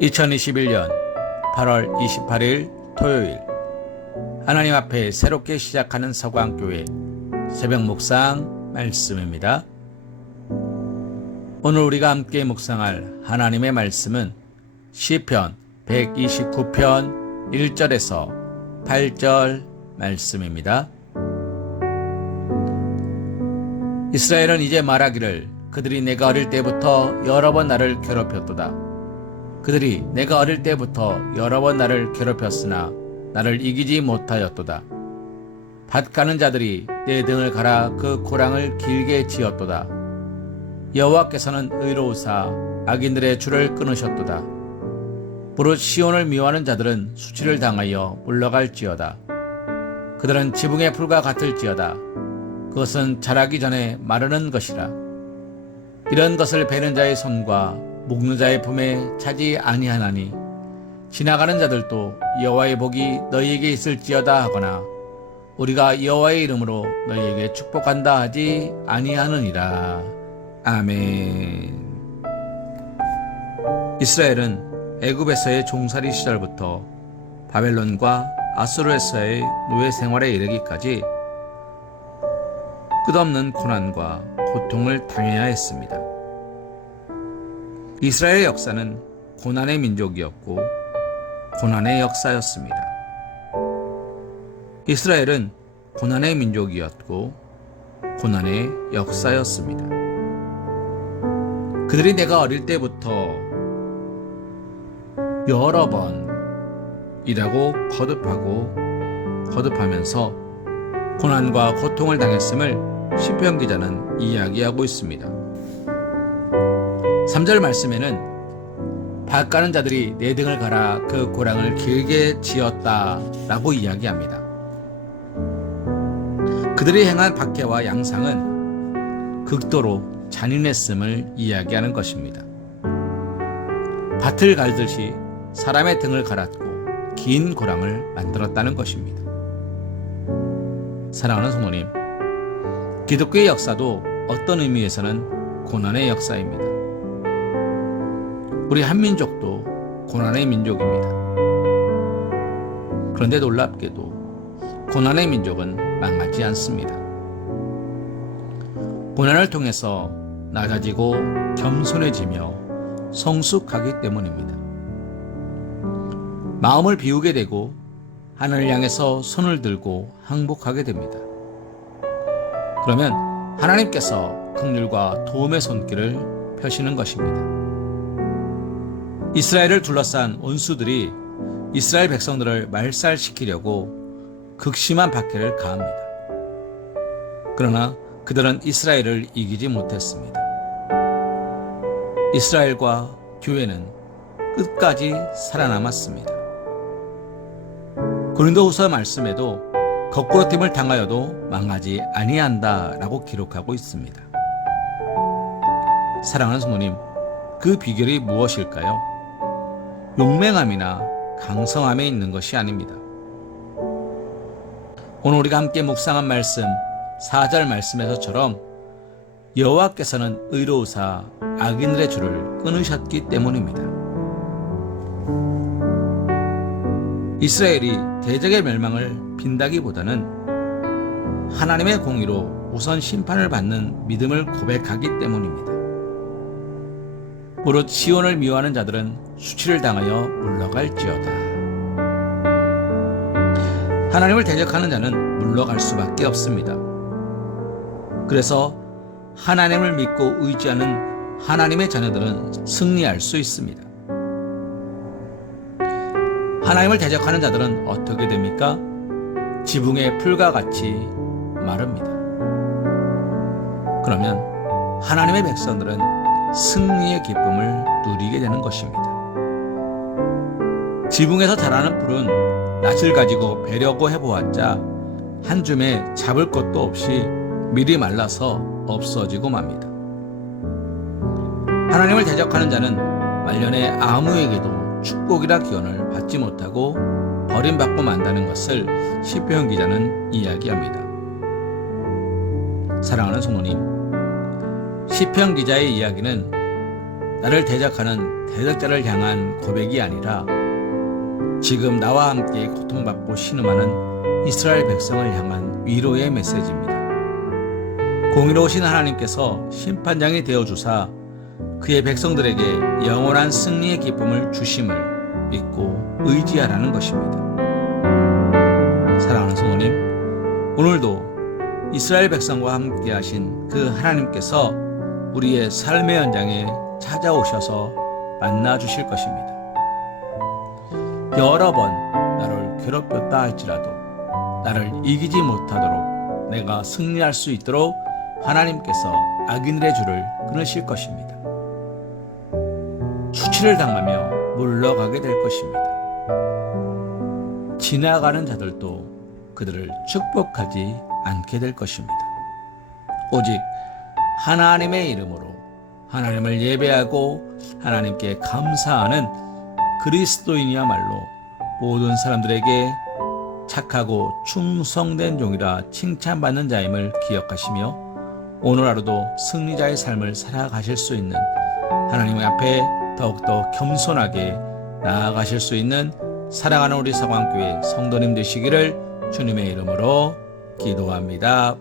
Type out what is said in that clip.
2021년 8월 28일 토요일, 하나님 앞에 새롭게 시작하는 서광교회 새벽 묵상 말씀입니다. 오늘 우리가 함께 묵상할 하나님의 말씀은 시편 129편 1절에서 8절 말씀입니다. 이스라엘은 이제 말하기를, 그들이 내가 어릴 때부터 여러 번 나를 괴롭혔도다. 그들이 내가 어릴 때부터 여러 번 나를 괴롭혔으나 나를 이기지 못하였도다. 밭 가는 자들이 내 등을 갈아 그 고랑을 길게 지었도다. 여호와께서는 의로우사 악인들의 줄을 끊으셨도다. 무릇 시온을 미워하는 자들은 수치를 당하여 물러갈지어다. 그들은 지붕의 풀과 같을지어다. 그것은 자라기 전에 마르는 것이라. 이런 것을 베는 자의 손과 묶는 자의 품에 차지 아니하나니, 지나가는 자들도 여호와의 복이 너희에게 있을지어다 하거나 우리가 여호와의 이름으로 너희에게 축복한다 하지 아니하느니라. 아멘. 이스라엘은 애굽에서의 종살이 시절부터 바벨론과 아수르에서의 노예 생활에 이르기까지 끝없는 고난과 고통을 당해야 했습니다. 이스라엘의 역사는 고난의 민족이었고 고난의 역사였습니다. 이스라엘은 고난의 민족이었고 고난의 역사였습니다. 그들이 내가 어릴 때부터 여러 번이라고 거듭하면서 고난과 고통을 당했음을 시편 기자는 이야기하고 있습니다. 3절 말씀에는 밭 가는 자들이 내 등을 갈아 그 고랑을 길게 지었다 라고 이야기합니다. 그들이 행한 박해와 양상은 극도로 잔인했음을 이야기하는 것입니다. 밭을 갈듯이 사람의 등을 갈았고 긴 고랑을 만들었다는 것입니다. 사랑하는 성도님, 기독교의 역사도 어떤 의미에서는 고난의 역사입니다. 우리 한민족도 고난의 민족입니다. 그런데 놀랍게도 고난의 민족은 망하지 않습니다. 고난을 통해서 낮아지고 겸손해지며 성숙하기 때문입니다. 마음을 비우게 되고 하늘을 향해서 손을 들고 항복하게 됩니다. 그러면 하나님께서 긍휼과 도움의 손길을 펴시는 것입니다. 이스라엘을 둘러싼 원수들이 이스라엘 백성들을 말살시키려고 극심한 박해를 가합니다. 그러나 그들은 이스라엘을 이기지 못했습니다. 이스라엘과 교회는 끝까지 살아남았습니다. 고린도후서 말씀에도 거꾸로팀을 당하여도 망하지 아니한다 라고 기록하고 있습니다. 사랑하는 성도님, 그 비결이 무엇일까요? 용맹함이나 강성함에 있는 것이 아닙니다. 오늘 우리가 함께 묵상한 말씀 4절 말씀에서처럼 여호와께서는 의로우사 악인들의 줄을 끊으셨기 때문입니다. 이스라엘이 대적의 멸망을 빈다기보다는 하나님의 공의로 우선 심판을 받는 믿음을 고백하기 때문입니다. 무릇 시온을 미워하는 자들은 수치를 당하여 물러갈지어다. 하나님을 대적하는 자는 물러갈 수밖에 없습니다. 그래서 하나님을 믿고 의지하는 하나님의 자녀들은 승리할 수 있습니다. 하나님을 대적하는 자들은 어떻게 됩니까? 지붕의 풀과 같이 마릅니다. 그러면 하나님의 백성들은 승리의 기쁨을 누리게 되는 것입니다. 지붕에서 자라는 풀은 낯을 가지고 베려고 해보았자 한 줌에 잡을 것도 없이 미리 말라서 없어지고 맙니다. 하나님을 대적하는 자는 말년에 아무에게도 축복이라 기원을 받지 못하고 버림받고 만다는 것을 시편 기자는 이야기합니다. 사랑하는 성도님, 시편 기자의 이야기는 나를 대적하는 대적자를 향한 고백이 아니라 지금 나와 함께 고통받고 신음하는 이스라엘 백성을 향한 위로의 메시지입니다. 공의로우신 하나님께서 심판장이 되어주사 그의 백성들에게 영원한 승리의 기쁨을 주심을 믿고 의지하라는 것입니다. 사랑하는 성도님, 오늘도 이스라엘 백성과 함께 하신 그 하나님께서 우리의 삶의 현장에 찾아오셔서 만나주실 것입니다. 여러 번 나를 괴롭혔다 할지라도 나를 이기지 못하도록 내가 승리할 수 있도록 하나님께서 악인들의 줄을 끊으실 것입니다. 수치를 당하며 물러가게 될 것입니다. 지나가는 자들도 그들을 축복하지 않게 될 것입니다. 오직 하나님의 이름으로 하나님을 예배하고 하나님께 감사하는 그리스도인이야말로 모든 사람들에게 착하고 충성된 종이라 칭찬받는 자임을 기억하시며 오늘 하루도 승리자의 삶을 살아가실 수 있는 하나님 앞에 더욱더 겸손하게 나아가실 수 있는 사랑하는 우리 사광교회 성도님 되시기를 주님의 이름으로 기도합니다.